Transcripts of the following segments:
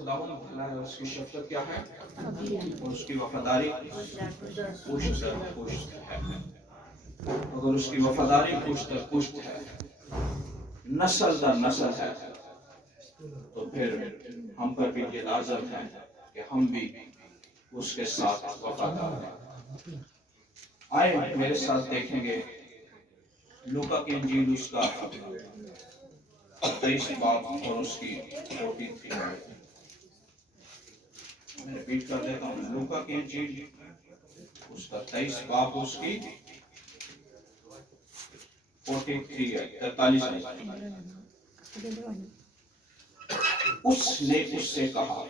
خداوند بھلا ہے، اس کی شفقت کیا ہے اور اس کی وفاداری پشت در پشت ہے. اگر اس کی وفاداری پشت در پشت ہے، نسل در نسل ہے، تو پھر ہم پر بھی یہ لازم ہے کہ ہم بھی اس کے ساتھ وفادار ہیں. آئے میرے ساتھ دیکھیں گے لوکا کی انجیل اس کا 23 باب اور اس کی 43 آیت. میں ریپیٹ کر دیتا ہوں، لوکا کی انجیل اس کا 23 باب اس کی 43 آیت 43 آیت. اس نے اس سے کہا،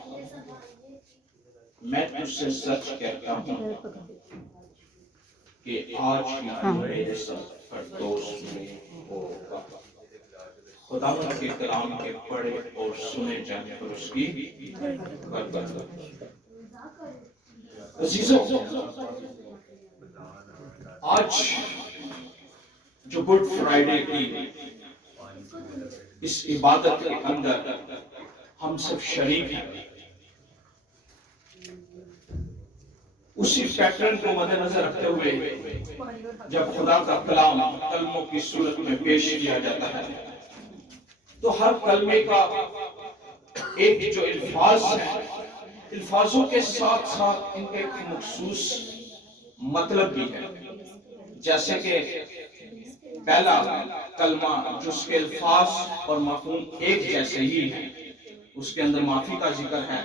میں تجھ سے سچ کہتا ہوں کہ آج ہی میرے ساتھ فردوس میں ہوگا. خداوند کے کلام کے پڑھے اور سنے جانے پر اس کی برکت. عزیزوں، آج جو گڈ فرائیڈے کی اس عبادت کے اندر ہم سب شریک ہیں، اسی پیٹرن کو مد نظر رکھتے ہوئے جب خدا کا کلام کلموں کی صورت میں پیش کیا جاتا ہے تو ہر کلمے کا ایک جو الفاظ ہیں، الفاظوں کے ساتھ ساتھ ان کا ایک مخصوص مطلب بھی ہے. جیسے کہ پہلا کلمہ جس کے الفاظ اور مفہوم ایک جیسے ہی ہیں، اس کے اندر معافی کا ذکر ہے،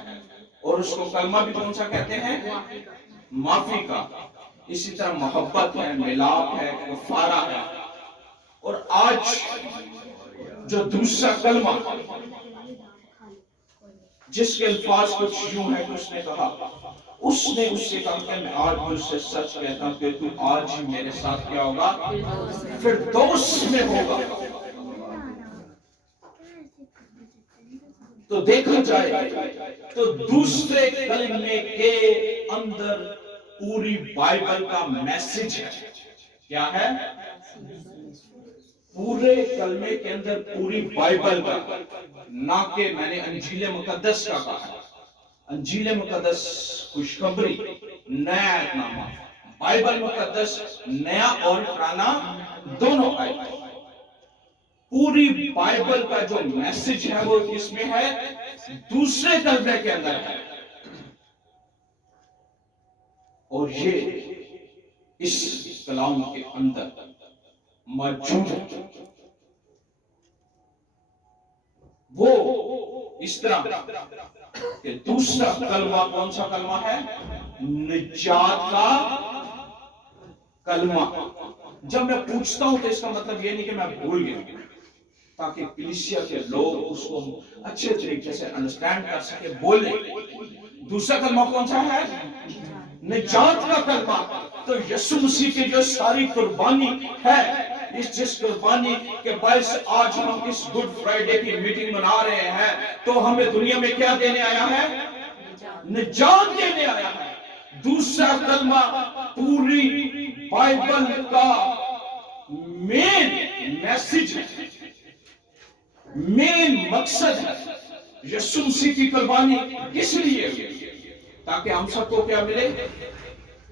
اور اس کو کلمہ بھی کون سا کہتے ہیں؟ معافی کا. اسی طرح محبت ہے، ملاپ ہے، کفارہ ہے. اور آج جو دوسرا کلمہ جس کے الفاظ کچھ یوں ہے کہ اس نے کہا، اس نے اس سے کہا کہ میں آج مجھ سے سچ کہتا ہوں کہ تو آج ہی میرے ساتھ کیا ہوگا؟ فردوس میں ہوگا. تو دیکھا جائے تو دوسرے کلمے کے اندر پوری بائبل کا میسج ہے. کیا ہے؟ پورے کلمے کے اندر پوری بائبل کا، نہ کہ میں نے انجیل مقدس کا کہا. انجیل مقدس خوشخبری، نیا اہد نامہ. بائبل مقدس نیا اور پرانا دونوں آئے. پوری بائبل کا جو میسج ہے وہ کس میں ہے؟ دوسرے کلمے کے اندر ہے. اور یہ اس کلام کے اندر موجود ہے. وہ اس طرح کہ دوسرا کلمہ کون سا کلمہ ہے؟ نجات کا کلمہ. جب میں پوچھتا ہوں تو اس کا مطلب یہ نہیں کہ میں بھول گیا، تاکہ کلیسیا کے لوگ اس کو اچھے طریقے سے انڈرسٹینڈ کر سکے، بولے. دوسرا کلمہ کون سا ہے؟ نجات کا کلمہ. تو یسوع مسیح کی جو ساری قربانی ہے، جس قربانی کے باعث آج ہم اس گڈ فرائیڈے کی میٹنگ منا رہے ہیں، تو ہمیں دنیا میں کیا دینے آیا ہے؟ نجات دینے آیا ہے. دوسرا کلمہ پوری بائبل کا مین میسج ہے، مین مقصد ہے. یسوع مسیح کی قربانی کس لیے ہوئی؟ تاکہ ہم سب کو کیا ملے؟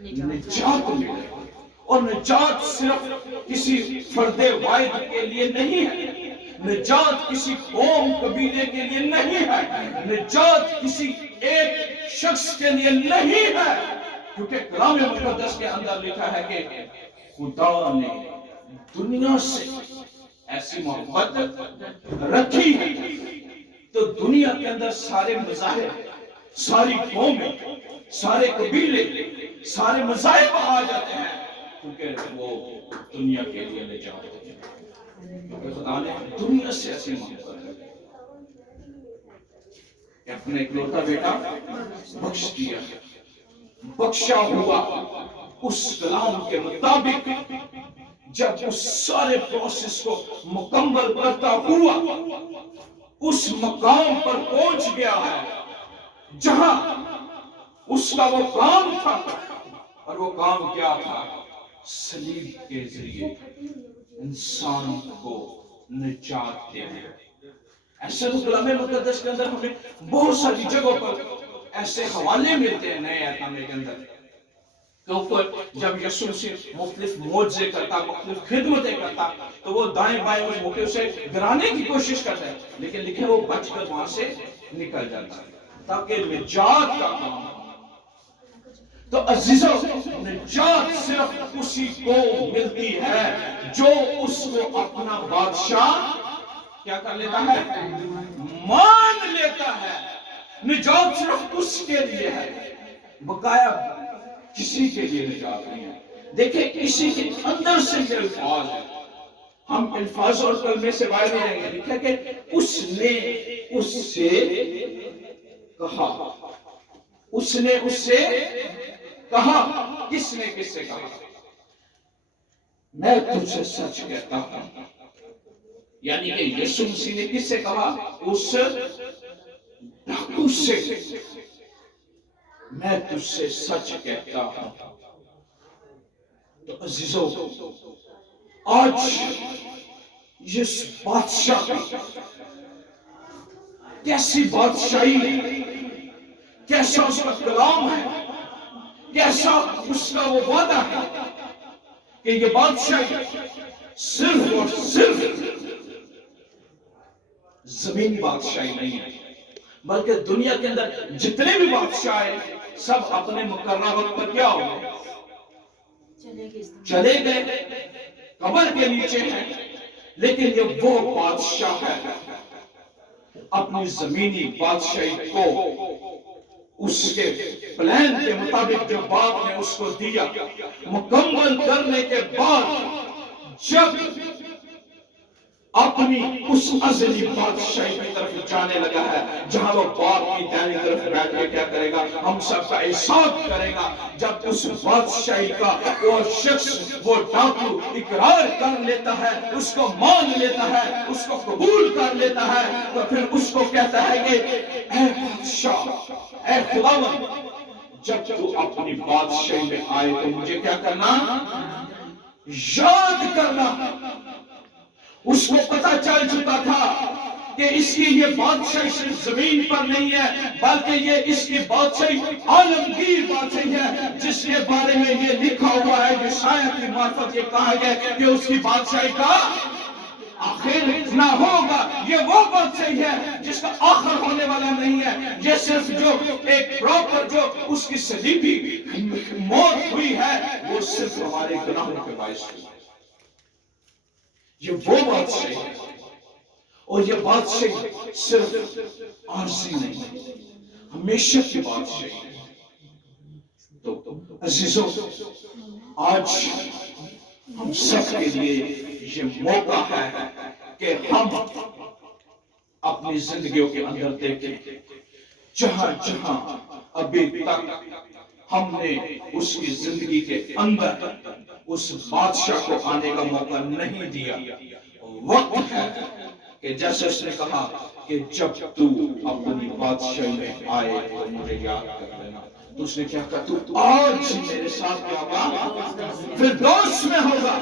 نجات ملے. اور نجات صرف کسی فرد واحد کے لیے نہیں ہے، نجات کسی قوم قبیلے کے لیے نہیں ہے، نجات کسی ایک شخص کے لیے نہیں ہے. کیونکہ کلام مقدس کے اندر لکھا ہے کہ خدا نے دنیا سے ایسی محبت رکھی ہے. تو دنیا کے اندر سارے مذاہب، ساری قومیں، سارے قبیلے، سارے مذاہب آ جاتے ہیں، کیونکہ وہ دنیا کے لیے نجات ہے. کیونکہ خدا نے دنیا سے ایسی محبت رکھی کہ اپنے اکلوتا بیٹا بخش دیا. بخشا ہوا اس کلام کے مطابق جب اس سارے پروسیس کو مکمل کرتا ہوا اس مقام پر پہنچ گیا ہے جہاں اس کا وہ کام تھا. اور وہ کام کیا تھا؟ صلیب کے ذریعے انسان کو نجات دینا. ایسے تو کلام مقدس کے اندر ہمیں بہت ساری جگہوں پر ایسے حوالے ملتے ہیں نئے احکامے کے اندر کہ اوپر جب یسوع مسیح مختلف معجزے کرتا، مختلف خدمتیں کرتا، تو وہ دائیں بائیں اس موقع سے گرانے کی کوشش کرتا ہے، لیکن لکھے وہ بچ کر وہاں سے نکل جاتا ہے تاکہ نجات کا کام ہو۔ تو عزیزو، نجات صرف اسی کو ملتی ہے جو اس کو اپنا بادشاہ کیا کر لیتا ہے؟ مان لیتا ہے۔ نجات صرف اس کے لیے ہے، بقایا کسی کے لیے نجات نہیں ہے۔ دیکھیں کسی کے اندر سے یہ الفاظ ہے، ہم الفاظ اور کلمے سے باہر نہیں رہیں گے۔ لکھا کہ اس نے اس سے کہا، اس نے اس سے کہا، کس نے کس سے کہا؟ میں تجھ سے سچ کہتا ہوں، یعنی کہ یسوع مسیح نے کس سے کہا؟ اس ڈاکو سے، میں تجھ سے سچ کہتا ہوں۔ تو عزیزو، آج اس بادشاہ کا کیسی بادشاہی ہے، کیسا اس کا کلام ہے، کیسا اس کا وہ وعدہ ہے کہ یہ بادشاہی صرف اور صرف زمینی بادشاہی نہیں ہے، بلکہ دنیا کے اندر جتنے بھی بادشاہ ہیں سب اپنے مقررہ وقت پر کیا ہو گئے؟ چلے گئے، قبر کے نیچے ہیں، لیکن یہ وہ بادشاہ ہے اپنی زمینی بادشاہی کو اس کے پلان کے مطابق جو باپ نے اس کو دیا مکمل کرنے کے بعد جب اپنی اس ازلی بادشاہی کی طرف جانے لگا ہے، جہاں وہ باپ کی دائیں طرف بیٹھ کے کیا کرے گا؟ ہم سب کا احساب کرے گا۔ جب اس بادشاہی کا وہ شخص، وہ ڈاکو اقرار کر لیتا ہے، اس کو مان لیتا ہے، اس کو قبول کر لیتا ہے، تو پھر اس کو کہتا ہے کہ اے بادشاہ، اے خداوند، جب تو اپنی بادشاہی میں آئے تو مجھے کیا کرنا؟ یاد کرنا۔ اس کو پتہ چل چکا تھا کہ اس کی یہ بادشاہی صرف زمین پر نہیں ہے، بلکہ یہ اس کی بادشاہی عالمگیر بادشاہی ہے، جس کے بارے میں یہ لکھا ہوا ہے، یشعیاہ کی معرفت یہ کہا گیا کہ اس کی بادشاہی کا آخر نہ ہوگا۔ یہ وہ بادشاہی ہے جس کا آخر ہونے والا نہیں ہے۔ یہ صرف جو ایک پراپر جو اس کی صلیبی موت ہوئی ہے، وہ صرف ہمارے گناہوں کے باعث ہوئی۔ یہ وہ بادشاہی ہے، اور یہ بادشاہی صرف عارضی نہیں، ہمیشہ کی بادشاہی ہے۔ تو عزیزو، آج ہم سب کے لیے یہ موقع ہے کہ ہم اپنی زندگیوں کے اندر دیکھیں، جہاں جہاں ابھی تک ہم نے اس کی زندگی کے اندر اس بادشاہ کو آنے کا موقع نہیں دیا، وقت ہے کہ جیسے اس نے کہا کہ جب تو اپنی بادشاہی میں آئے تو مجھے یاد کر لینا۔ تو اس نے کیا کہا؟ تو آج میرے ساتھ کیا ہوگا؟ فردوس میں ہوگا۔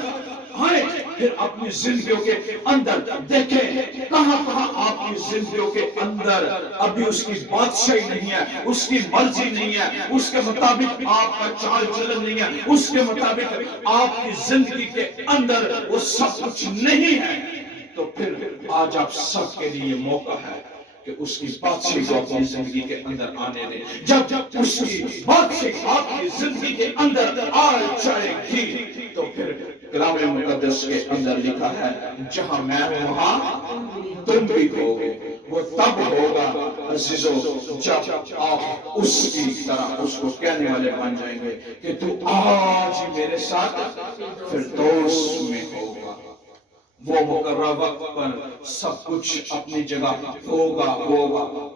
آئے پھر اپنی زندگیوں کے اندر دیکھیں کہاں کہاں آپ کی زندگیوں کے اندر ابھی اس کی بادشاہی نہیں ہے، اس کی مرضی نہیں ہے، اس کے مطابق آپ کا چال چلن نہیں ہے، اس کے مطابق آپ کی زندگی کے اندر وہ سب کچھ نہیں ہے، تو پھر آج آپ سب کے لیے موقع ہے کہ اس کی بادشاہی کو اپنی زندگی کے اندر آنے دیں۔ جب اس کی بادشاہی آپ کی زندگی کے اندر آ جائے گی تو پھر کلام مقدس کے اندر لکھا ہے، جہاں میں ہوں وہاں تم بھی ہوگے۔ وہ تب ہوگا عزیزو جب آپ اس کی طرح اس کو کہنے والے بن جائیں گے کہ تو آج میرے ساتھ فردوس میں ہوگا۔ وہ مقررہ وقت پر سب کچھ اپنی جگہ ہوگا،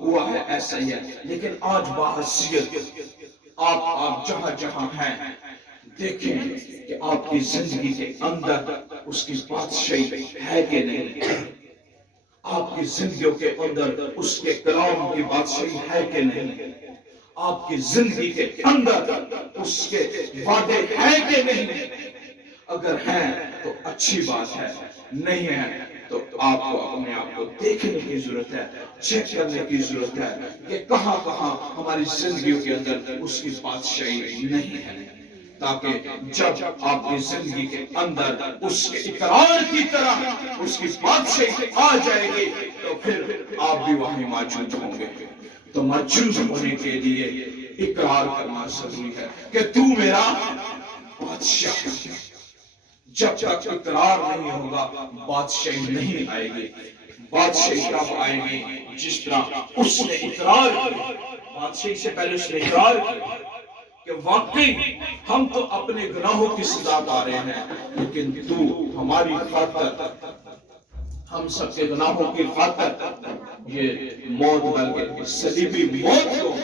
ہوا ہے، ایسا ہی ہے، لیکن آج بحیثیت آپ جہاں جہاں ہیں دیکھیں کہ آپ کی زندگی کے اندر اس کی بادشاہی ہے کہ نہیں، آپ کی زندگیوں کے اندر اس کے کلام کی بادشاہی ہے کہ نہیں، آپ کی زندگی کے اندر اس کے وعدے ہیں کہ نہیں۔ اگر ہیں تو اچھی بات ہے، نہیں ہے تو آپ کو اپنے آپ کو دیکھنے کی ضرورت ہے، چیک کرنے کی ضرورت ہے کہ کہاں کہاں ہماری زندگیوں کے اندر اس کی بادشاہی نہیں ہے، تاکہ جب آپ کی زندگی کے اندر اس کے اقرار کی طرح اس کی بادشاہی آ جائے گی تو پھر آپ بھی وہیں موجود ہوں گے۔ تو موجود ہونے کے لیے اقرار کرنا ضروری ہے کہ تو میرا بادشاہ ہے۔ جب تک اقرار نہیں ہوگا بادشاہی نہیں آئے گی۔ بادشاہی کب آئے گی؟ جس طرح اس نے اقرار کیا، بادشاہی سے پہلے اس نے اقرار کیا کہ واقعی ہم تو اپنے گناہوں کی سزا پا رہے ہیں، لیکن تو ہماری خاطر، ہم سب کے گناہوں کی خاطر یہ موت بلکہ صلیبی موت کو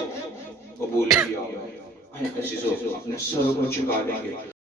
قبول کیا۔ عزیزو اپنے سر کو جھکا دیں گے۔